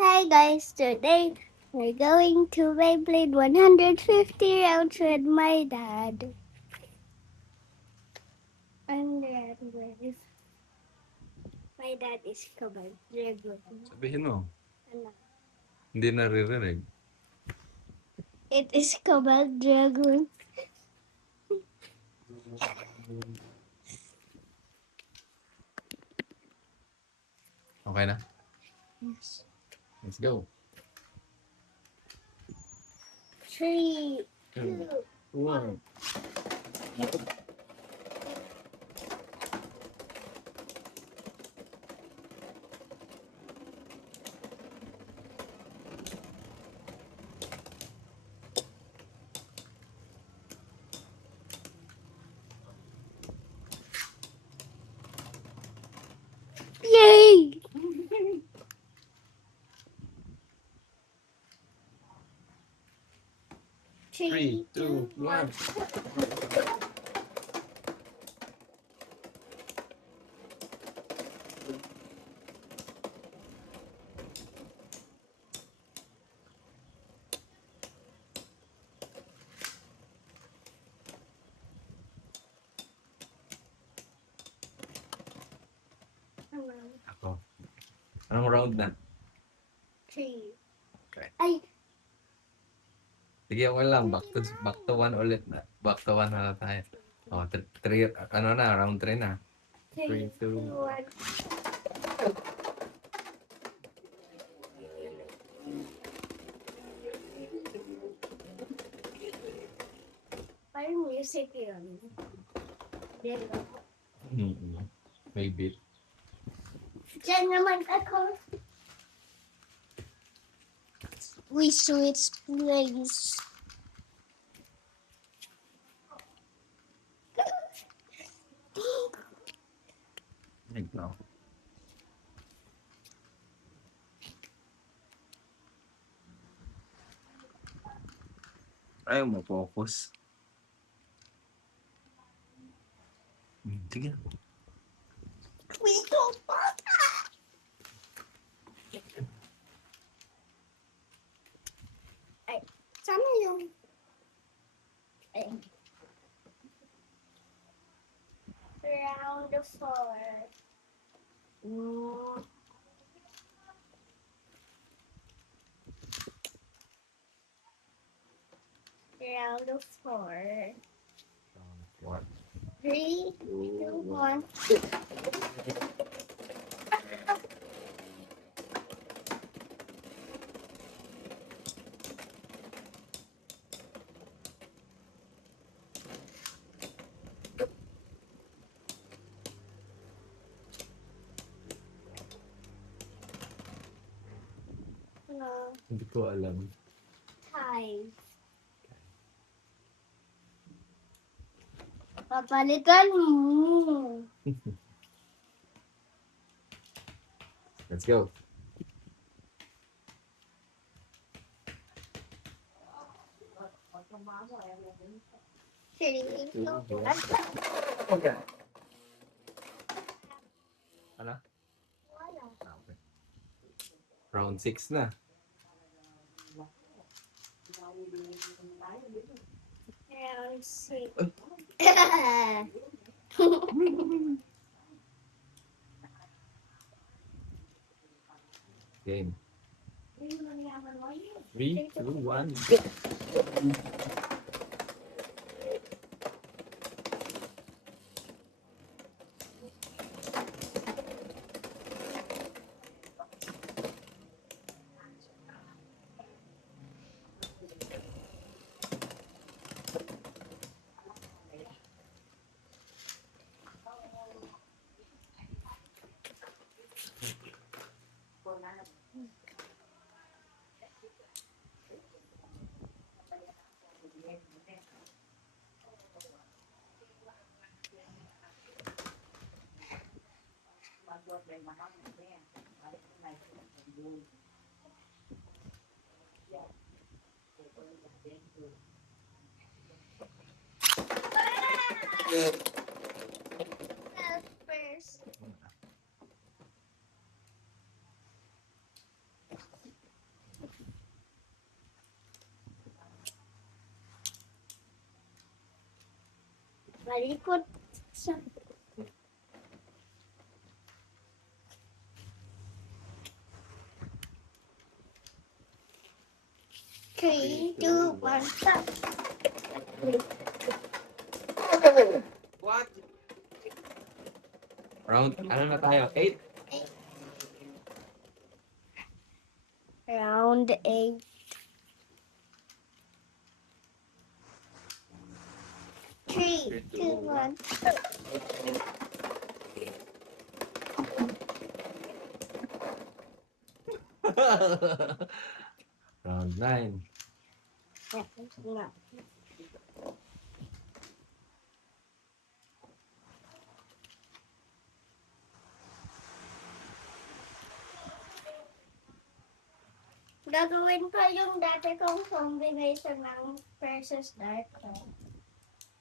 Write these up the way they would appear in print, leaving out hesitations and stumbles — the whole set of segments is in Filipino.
Hi guys, today we're going to Beyblade 150 rounds with my dad. And then my dad is Kabal Dragon. Sabihin mo, Ano? hindi naririnig. It is Kabal Dragon. Okay na? Yes. Let's go. 3, 2, 1. Yay! 3, 2, 1. Ako. Anong round na? 3. Okay. Ay, Sige, okay lang. Back to 1 ulit na. Back to 1 na tayo. Oh, 3, ano na, round 3 na. 3, 3, 2, 2, 1. Parang music yun. Diba? May beat. Diyan naman ako. We switch place. Ikaw. Ayaw mo focus. Sige. We don't Ay, sana yung... Ay. Round 4. Round 4. 1. 3, 2, 1. Hindi ko alam. Hi. Papalitan mo. Let's go. Three, two, one. Okay. Ano? Wala. Okay. Round 6 na. Round 6. Game. 3, 2, 1. First. Palikot sa... 3, 2, 1, stop. What? Round, ano na tayo? 8? Round 8. 3, 2, 1. Round 9. No. Gagawin ko yung dati kong combination ng versus dark.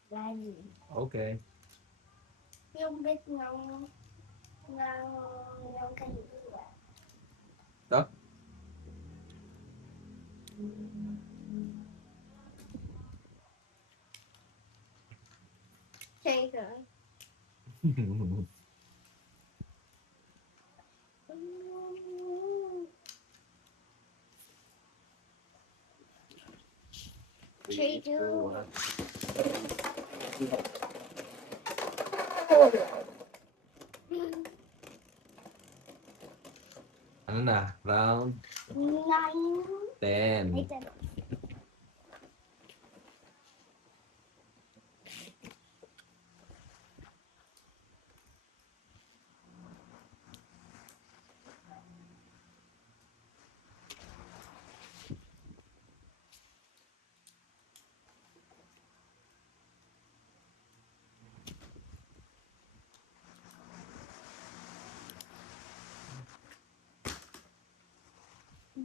Lagi. Okay. Yung bit ng kanila. Ito? Shaker. 3, 2, 1. Ano na? Round 9. 10. Wait,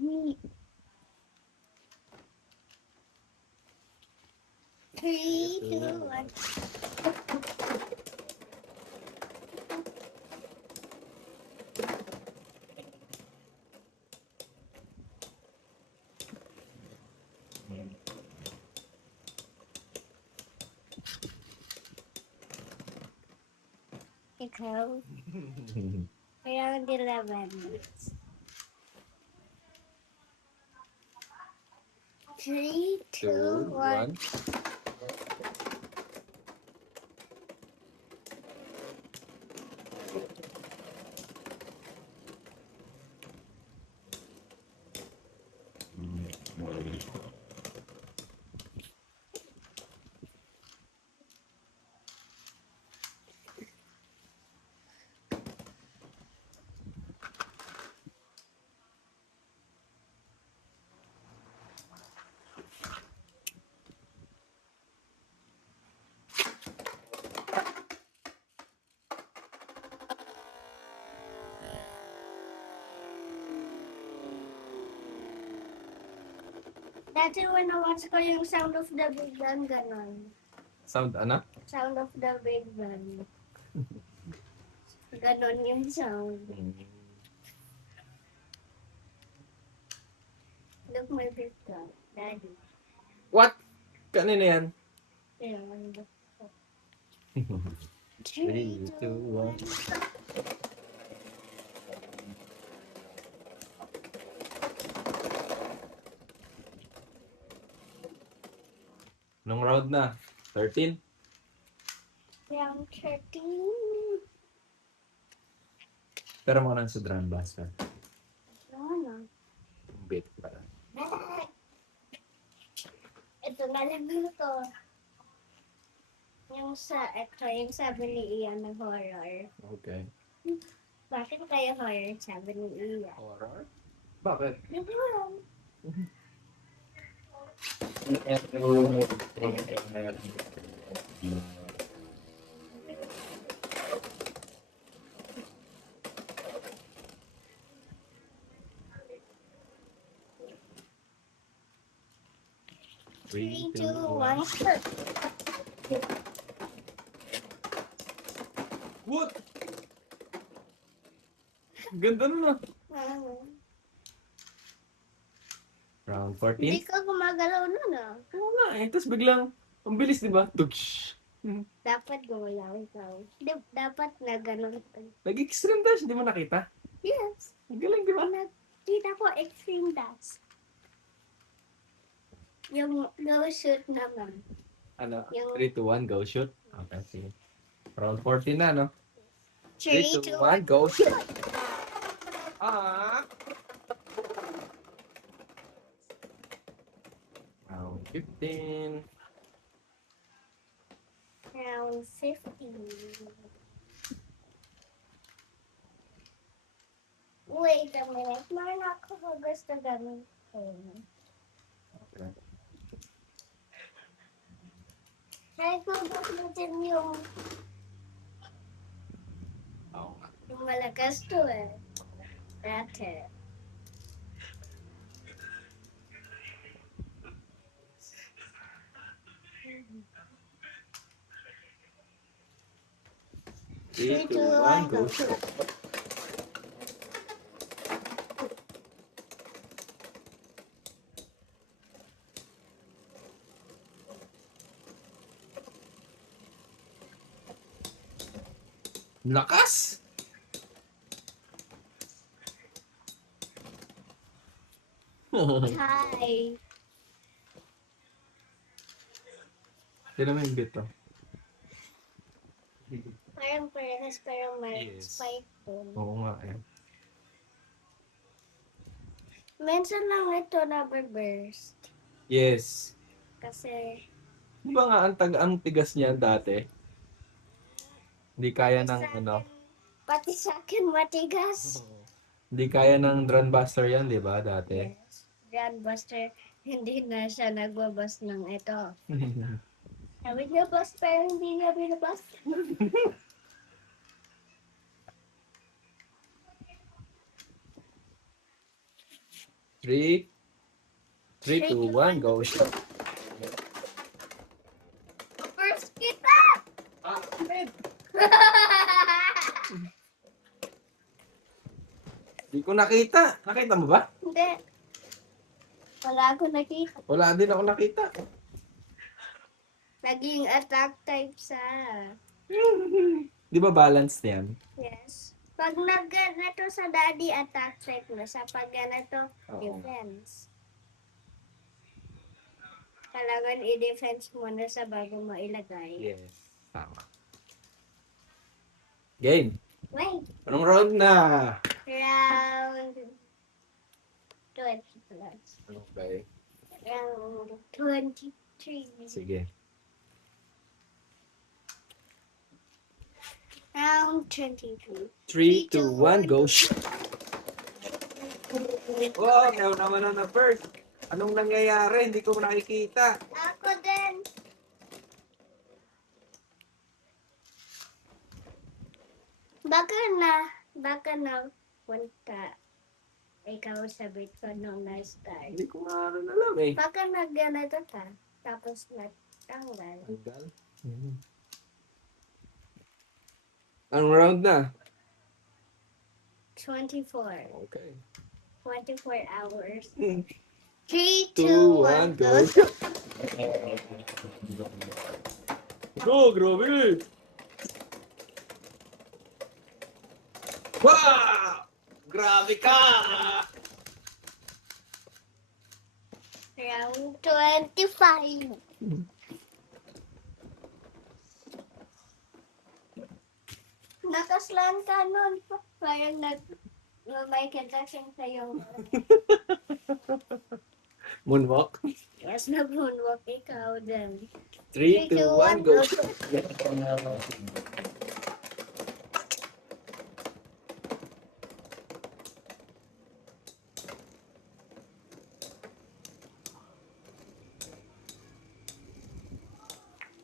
me. 3, 2, 1. Ikaw. Around 11. 3, 2, 1. Dati when na-watch ko yung Sound of the Big Bang, ganon. Sound, ano? Sound of the Big Bang. Ganon yung sound. Look my big dog, Daddy. What? Kanina yan? Ayan. 3, 2, 1. Nung round na? 13? Round 13. Pero mo nang sa drum basket. Ano? Bit para. Ito na lang ito. Yung sabi ni Ian na horror. Okay. Bakit kaya horror sabi ni Ian? Horror? Bakit? Nagawang. Three, 3, 2, two, 1. What? Ganda na. Round Hindi 14? ka gumagalaw nun ah. Oo nga eh. Tapos biglang, ang bilis, di ba? Tugsh. Dapat gumalaw ikaw. Dapat na ganun. Nag-extreme dash, hindi mo nakita? Yes. Ang galing, di ba? Nakita ko extreme dash. Yung go shoot naman. Ano? Yung 3, 2, 1, go shoot. Okay, sige. Round 14 na, no? 3, 2, 1. go shoot! Ah! Round 15. Round 15. Wait a minute. Meron ako gusto gamitin. Okay. Try ko gamitin yung Oo nga. malakas to eh. Dati. Three, two, one, go shoot! Lakas! Hi. Sino mo yung bito? Parang parehas pero may Yes. spike dun. Oo nga eh. Minsan lang ito na-burst. Yes. Kasi Di ba nga ang tigas niya dati? Hindi kaya ng sa akin- ano. Pati sa akin matigas. Hindi kaya ng Drum Buster yan, di ba, dati? Yes. Grandbuster, hindi na siya nagbabas ng ito. Sabi niya bus pero hindi niya binabas. Three, 2, 1, go. First kita! Ah, Hindi ko nakita. Nakita mo ba? Hindi. Wala ako nakita. Wala din ako nakita. Naging attack type sa... Di ba balanced yan? Yes. Pag nag-ganito sa daddy, attack type na. Sa pag ganito, Oo. defense. Kailangan i-defense muna sa bago mo ilagay. Yes. Tama. Game. Wait. Anong round na? Round 20 plus. Okay. Round 23. Sige. Round 22. 3, 2, 1, go. Oh, ikaw naman na first. Anong nangyayari? Hindi ko nakikita. Ako din. Baka na punta. Ikaw sabit ko nung na-start. Hindi ko nga rin alam eh. Baka nag-ganito ka. Tapos natanggal. Tanggal. Anong round na? 24. Okay. 24 hours. 3, 3, 2, 1, 2, 1, go. go. Go, grabe! Wow! Grabe ka! Round 25. Nakaslan ka nun. Parang Michael Jackson sa'yo. Moonwalk. Yes, nag-moonwalk ikaw din. 3, 2, 1, go.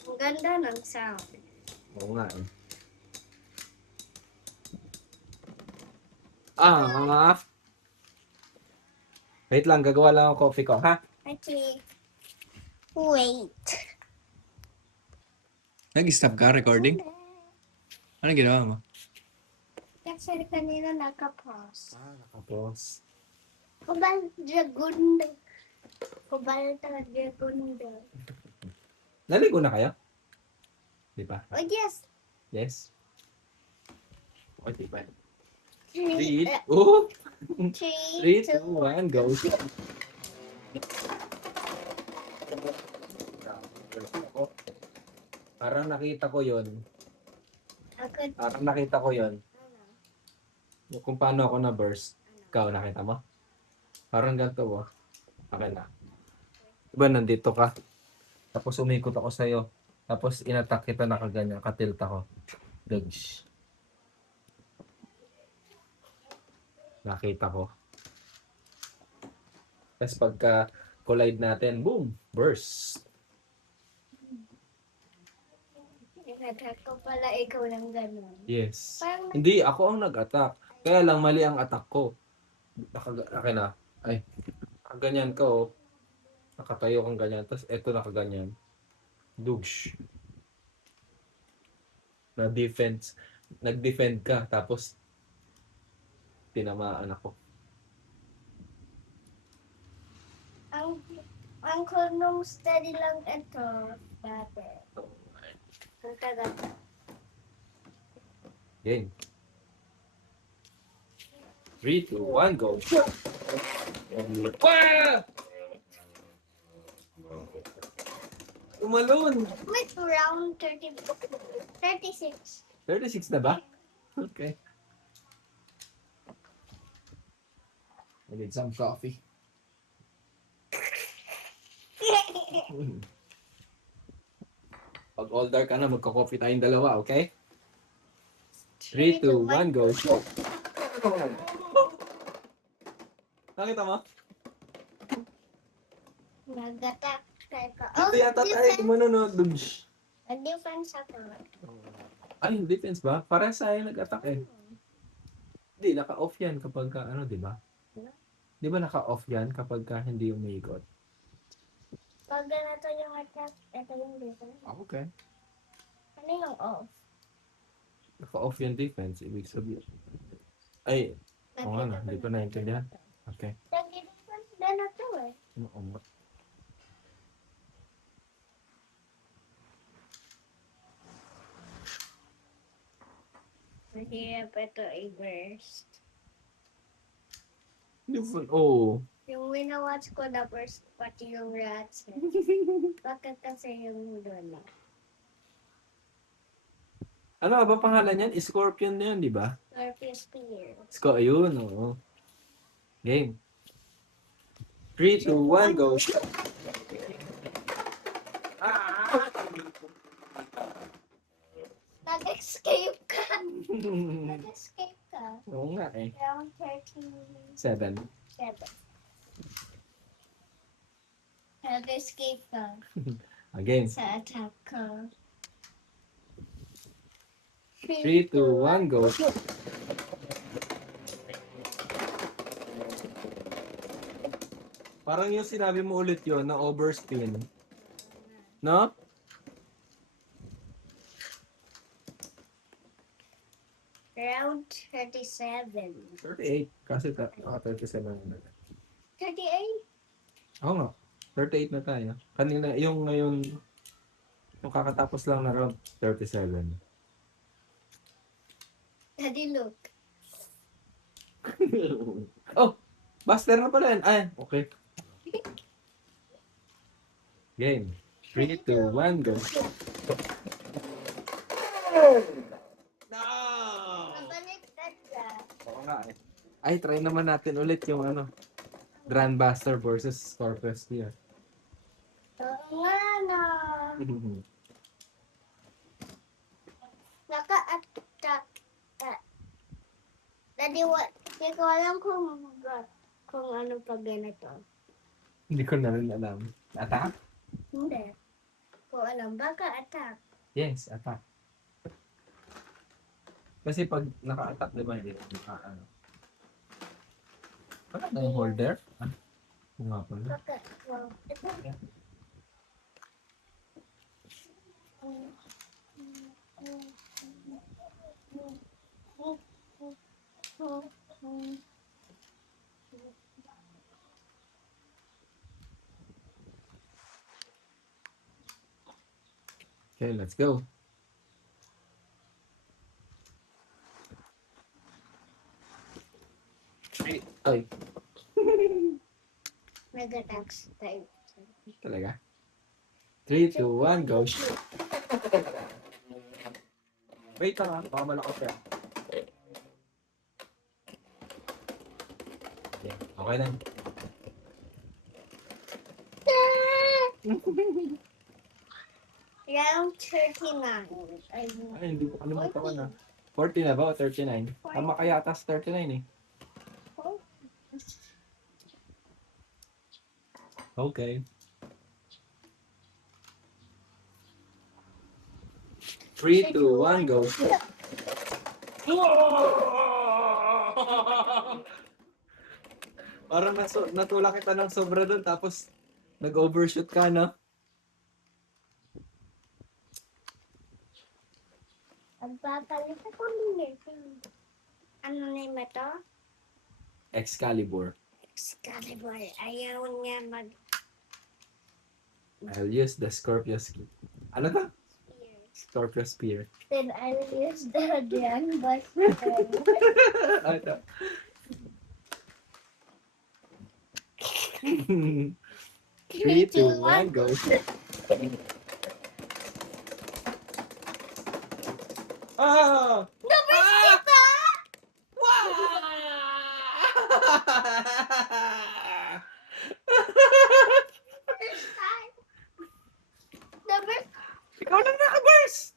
Ang ganda ng sound. Oo nga eh. Ah. Wait lang, gagawa lang ang coffee ko, ha? Okay. Wait. Nag-stop ka recording? Ano ginawa mo? Kasi kanina nakapause. Nakapos. Kubal dragon. Kubal dragon. Naligo na kayo? Di ba? Oh, yes. Yes? O, di ba? Three, 3, oh! 3, 2, 2, 1, go. Parang nakita ko yon. Ako, Parang nakita ko yon. ano? Kung paano ako na-burst. Ikaw, nakita mo? Parang ganito, oh. Akin na. Diba, nandito ka. Tapos umikot ako sa'yo. Tapos inatak kita na kaganyan. Katilt ako. Dodge. Nakita ko. Tapos pagka collide natin, boom! Burst. Inatak ko pala ikaw ng gano'n. Yes. Parang Hindi, ako ang nag-attack. Kaya lang mali ang attack ko. Akin na. Ay, ganyan ka, oh. Nakatayo kang ganyan. Tapos eto nakaganyan. Dugsh. Na-defense. Nag-defend ka. Tapos tinamaan ako. ang nung study lang ito dati. Ang tagal. Game. 3, 2, 1, go. Wah! Umalun. Wait, round 36. 36 na ba? Okay. I need some coffee. Pag older ka na, magka-coffee tayong dalawa, okay? 3, 2, 1, go. Nakita mo? Nag-attack ka. Dito yata tayo manonood. Defense ako. Ay, defense ba? Para sa nag-attack eh. Hindi, naka-off yan kapag ka, ano, di ba? Di ba naka-off yan kapag ka hindi umiikot? Pag ganito yung attack, ito yung defense. Okay. Ano yung off? Naka-off yung defense, ibig sabihin. Ay, oo nga na, hindi ko naintindihan. Okay. Nag-defense na na to eh. Oo nga. Mahirap ito i-burst. Oo. Yung winawatch ko na burst, pati yung rats. Bakit kasi yung doon? Ano ba pangalan yan? Scorpion na yan, di ba? Scorpion spear. Ayun, oo. Game. 3, 2, 1, go. Nag-escape ka! Nag-escape ka. Oo nga eh. Round 37. 7. Nag-escape ka Again. sa attack ko. 3, 2, 1, go. Parang yung sinabi mo ulit yon na overspin. No? Round 37. 38. Kasi 37 na. 38? Oo nga. 38 na tayo. Kanina, yung ngayon, yung kakatapos lang na round, 37. Daddy, look. Oh! Buster na pala yan. Ay, okay. Game. 3, 2, 1, go. No! Nabaliktad ka. Oo nga eh. Ay, try naman natin ulit yung ano. Grandbuster versus Scorpio Spear. Oo nga na. Naka-attack. Daddy, hindi ko alam kung ano pa ganito. Hindi ko na rin alam. Attack? Hindi. Ko alam. Baka attack. Yes, attack. Kasi pag naka-attack, di ba, hindi ano. Wala na yung holder? Ah, kung nga pala. Baka, well, ito. Okay, let's go. Ay, Nag-attacks tayo. talaga? 3, 2, 1, go. Wait lang ha, baka malakas siya. Yeah, okay lang. Round 39. Ay, Ay, hindi ko kalimutan ko na. 40. 40 na ba o 39? Tama kaya atas 39 eh. Okay. 3, 2, 1, go. Parang natulak kita ng sobra doon tapos nag-overshoot ka, no? Ang papalit ako nito. Ano name ito? Excalibur. Excalibur. Ayaw niya mag... I'll use the Scorpio Ski. Ano to? Scorpio Spear. Then I'll use the Dragon Ball. Ano to? 3, 2, 1, go. Ah! Kita! Wow! First time. The first... Ikaw lang naka-burst!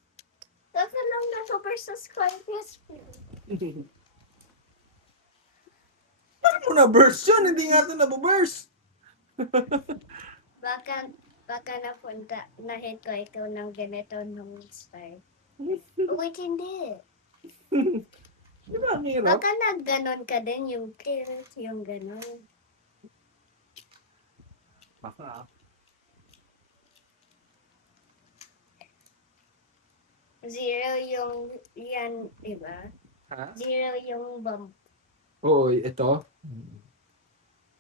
Kasi lang na super sa Scorpio Spirit. Paano mo na-burst yun? Hindi nga ito nabuburst. Baka napunta, na-hit ko ikaw ng ganito nung start. Wait, hindi. Di ba ang hirap? Baka nagganon ka din yung tilt, yung ganon. Baka. Zero yung yan, di ba? Ha? Zero yung bump. Oo, ito.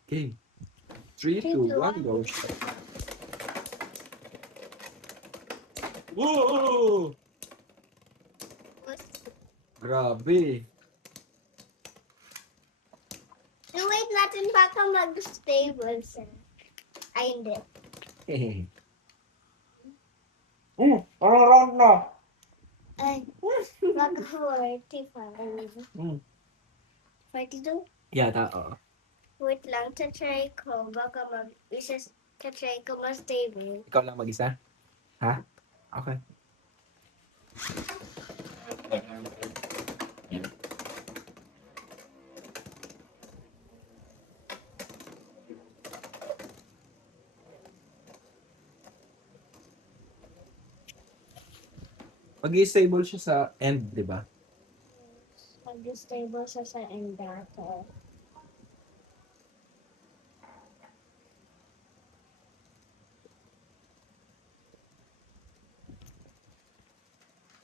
Okay. 3, 2, 2, 1, go. Whoa! Grabe. Wait natin baka mag-stable siya. Ay, hindi. Anong round na? Ay, baka 45. Hmm. 42? Yata, oo. Wait lang, try ko. Baka try ko ma-stable. Ikaw lang mag-isa? Ha? Okay. Mag-stable siya sa end, di ba? Mag-stable siya sa end data.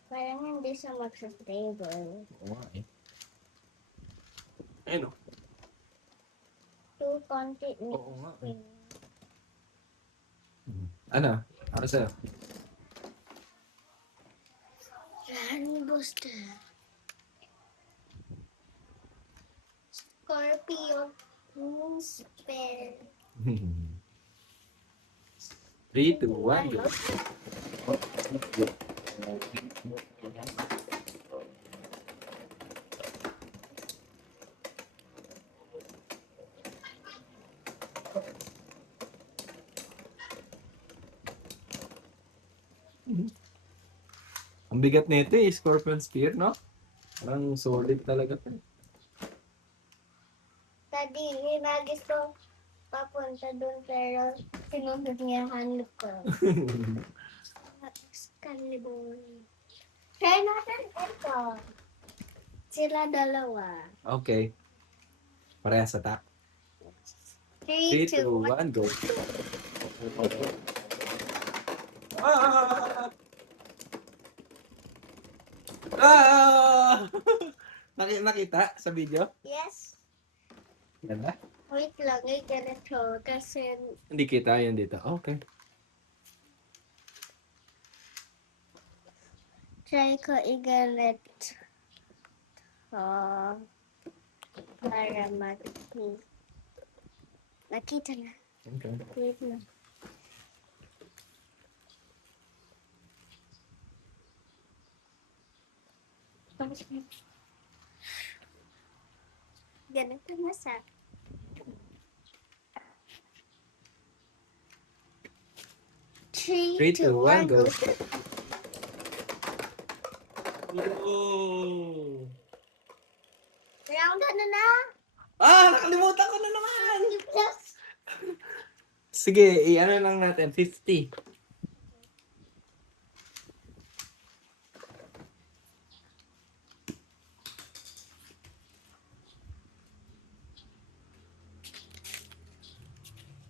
Parang hindi siya mag-stable. Oo nga eh. Ayun o. Too konti Oo nga eh. Ano? Ano sa'yo? Run booster. Scorpio moon spell. 3, 2, 1, go. Ang bigat nito eh, Scorpion Spear, no? Parang solid talaga to. Tadi, hinagis ko papunta doon pero sinunod niya hanap ko. Excalibur. Try natin ito. Sila dalawa. Okay. Parehas attack. 3, 3, 2, 2, 1. 1, go. Ah! Ah! Nakita sa video? Yes. Yan na. Wait lang, ganito kasi Hindi kita yan dito. Okay. try ko i-galit. para nakita na. Okay. Wait na. Tapos na. Ganito na sa. 3, 3, 2, 2, 1, 1, go. go. Oh. Round na na. Nakalimutan ko na naman! Plus. Sige, i-ano lang natin, 50.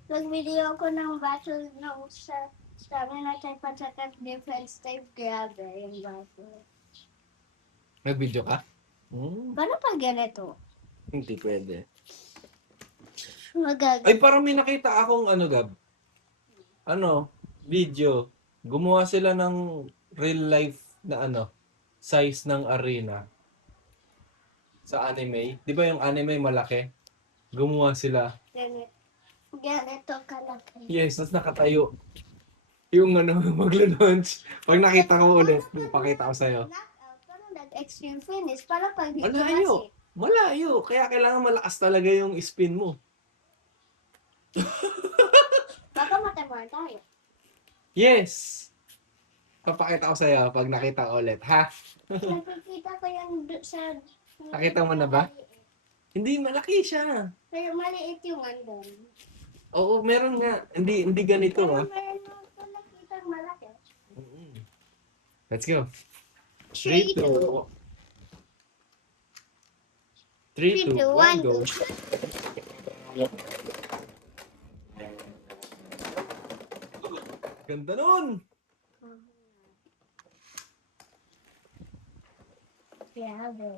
Nag-video ako ng battle ng sa stamina type at saka defense type. Grabe yung battle. Nag-video ka? Paano pag ganito? Hindi pwede. Magagawa. Ay, parang may nakita akong Gab. Video. Gumawa sila ng real life na size ng arena. Sa anime. Di ba yung anime malaki? Gumawa sila. Ganito kalaki. Yes, tapos nakatayo. Yung maglo-launch. Pag nakita ko ulit, pakita ko sa'yo. Paano nag-extreme finish? Paano pag hindi Malayo. Malayo. Kaya kailangan malakas talaga yung spin mo. Baka matamar tayo. Yes! Papakita ko sa'yo pag nakita ko ulit, ha? Nakikita ko yan sa... Nakita mo na ba? Hindi, malaki siya. Pero maliit yung andon. Oo, meron nga. Hindi ganito, Pero ah. meron ako nakita malaki. Let's go. 3, 2, 3, 2, 1, go. Ganda nun! Grabe.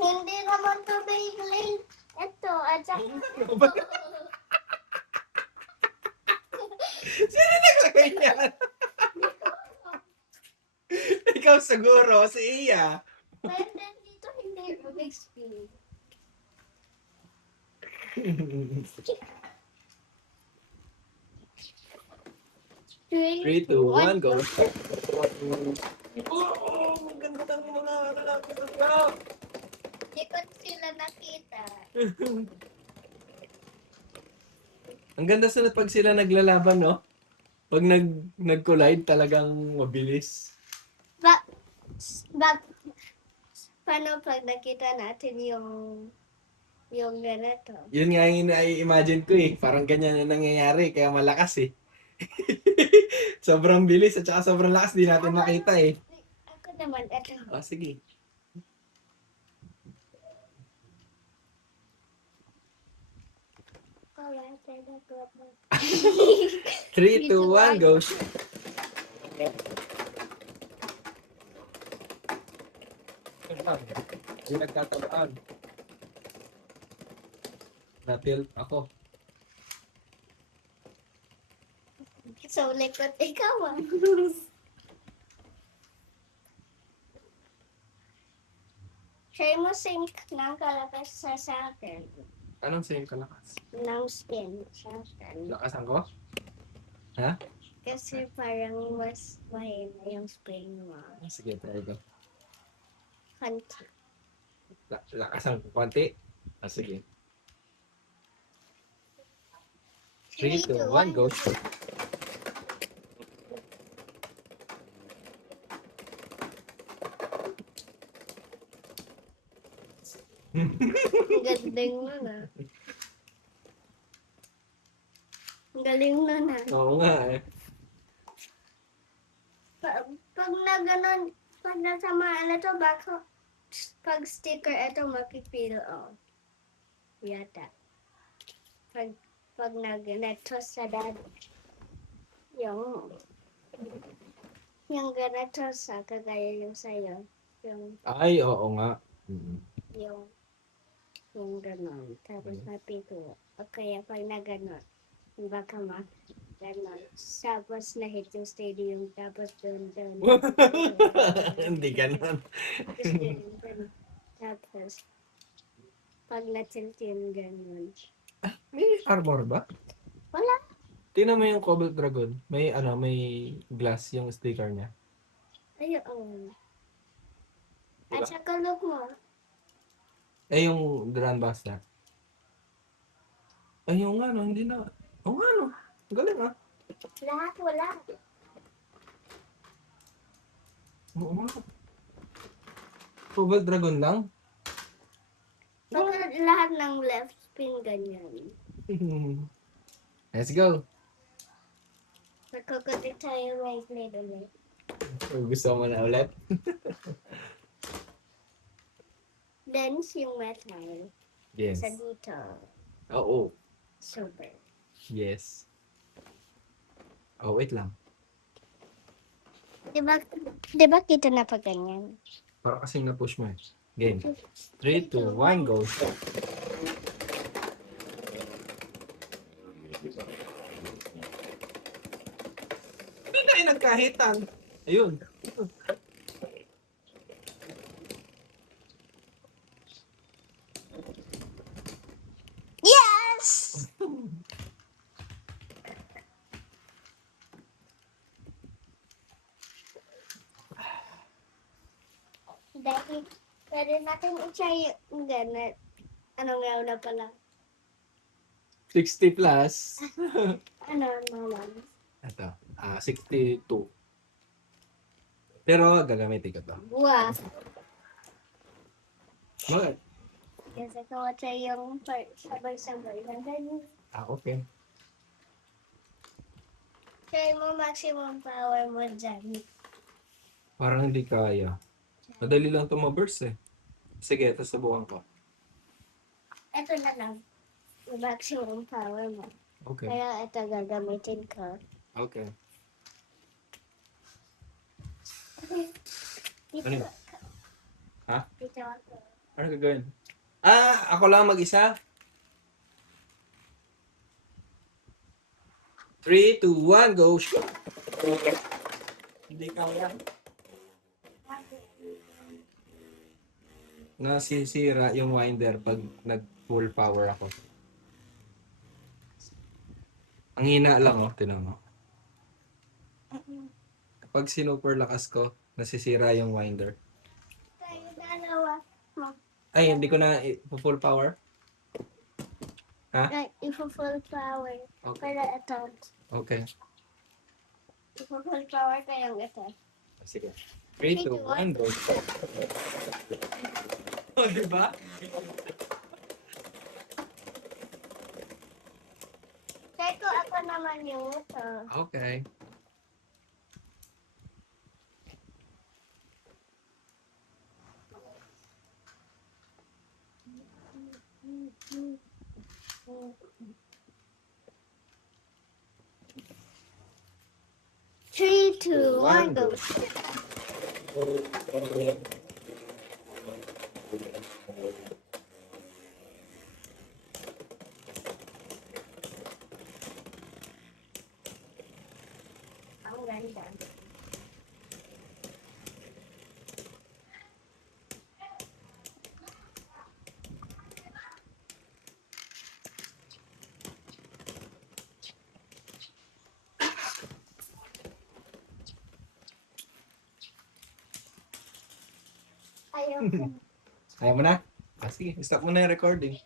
Hindi naman to Beyblade. Ito, at saka Sino naglagay yan? Ikaw siguro, si Iya. pwede dito hindi big speed. 3, 2, 1, go. Oh, maganda ng mga lalaki sa sarap. Hindi ko sila nakita. Ang ganda sunod pag sila naglalaban, no? Pag nag-collide, talagang mabilis. Paano pag nakita natin yung ganito? Yun nga yung na-imagine ko eh. Parang ganyan na nangyayari, kaya malakas eh. Sobrang bilis at saka sobrang lakas, di natin makita eh. Ako naman, ito. Oh, sige. Wala tayo nagawa. 3, 2, 1, go. Hindi nagtatabaan. Na-tilt ako. So, likod ikaw ah. Try mo same ng kalakas sa akin. Anong same kalakas? Ng spin sa akin. Lakasan ko? Kasi parang mas mahina yung spin mo. Sige, try ko. Konti. Lakasan ko konti. Sige. 3, 2, 1, go. Ang galing nun ah. Ang galing nun ah. Oo nga eh. Pag na ganun, pag nasamaan na to, baka pag sticker ito makipil off. Yata. Pag nag-ganito sa dad. Yung ganito sa kagaya yung sa'yo. Ay, oo nga. Yung ganon. Tapos mapito. O kaya pag na ganon, baka Ganon. Tapos na-hit yung stadium. Tapos dun. Hindi ganun. Tapos dun. Tapos, pag na-tilt yung ganon. May armor ba? Wala. Tingnan mo yung Cobalt Dragon. May may glass yung sticker niya. Ayun. Diba? At saka look mo. Yung Duran Basta. Yung ano, hindi na. Oo nga no. Galing ah. Lahat wala. Oo nga. Cobalt Dragon lang? Baka lahat ng left spin ganyan. Let's go. Magkukulit tayo right blade ulit. Gusto mo na ulit? Then, yung metal. Yes. Sa dito. Oo. Super. Yes. Oh, wait lang. Diba kita na pa ganyan? Para kasing na-push mo eh. Game. 3, 2, 1, go. Hindi na nagkahitan. Ayun. Yes! Dahil, pwede natin i-try yung ganit. Anong nga na pala? 60 plus. Ano naman? Ito. 62. Pero gagamitin ko to. Wow. Bakit? Kasi ko try yung sabay-sabay. Okay. Try mo maximum power mo dyan. Parang hindi kaya. Madali lang ito ma-burst eh. Sige, ito subukan ko. Ito na lang. Yung maximum power mo. Okay. Kaya ito gagamitin ko. Okay. Dito. Ano yun? Ha? Dito ako. Ano gagawin? Ako lang mag-isa? 3, 2, 1, go! Hindi kaya. Nasisira yung winder pag nag-full power ako. Ang hina lang, tinan mo. Kapag sinuper lakas ko, nasisira yung winder. Tayo dalawa. Ay, hindi ko na full power. Ifo-full power. Okay. Pero ito. Okay. Ifo-full power kayong ito. Sige. 3, 2, 1, go. Oh, diba? Try ko ako naman yung ito. Okay. Three, two, one, go. Ang ganda. Ayaw ko. Ayaw mo na? Sige, stop mo na yung recording.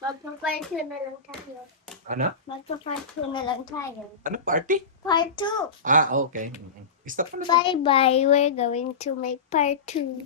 Magpa-part 2 na lang tayo. Ano? Magpa-part 2 na lang tayo. Ano, party? Part 2. Okay. Stop mo na. Bye-bye. We're going to make part 2.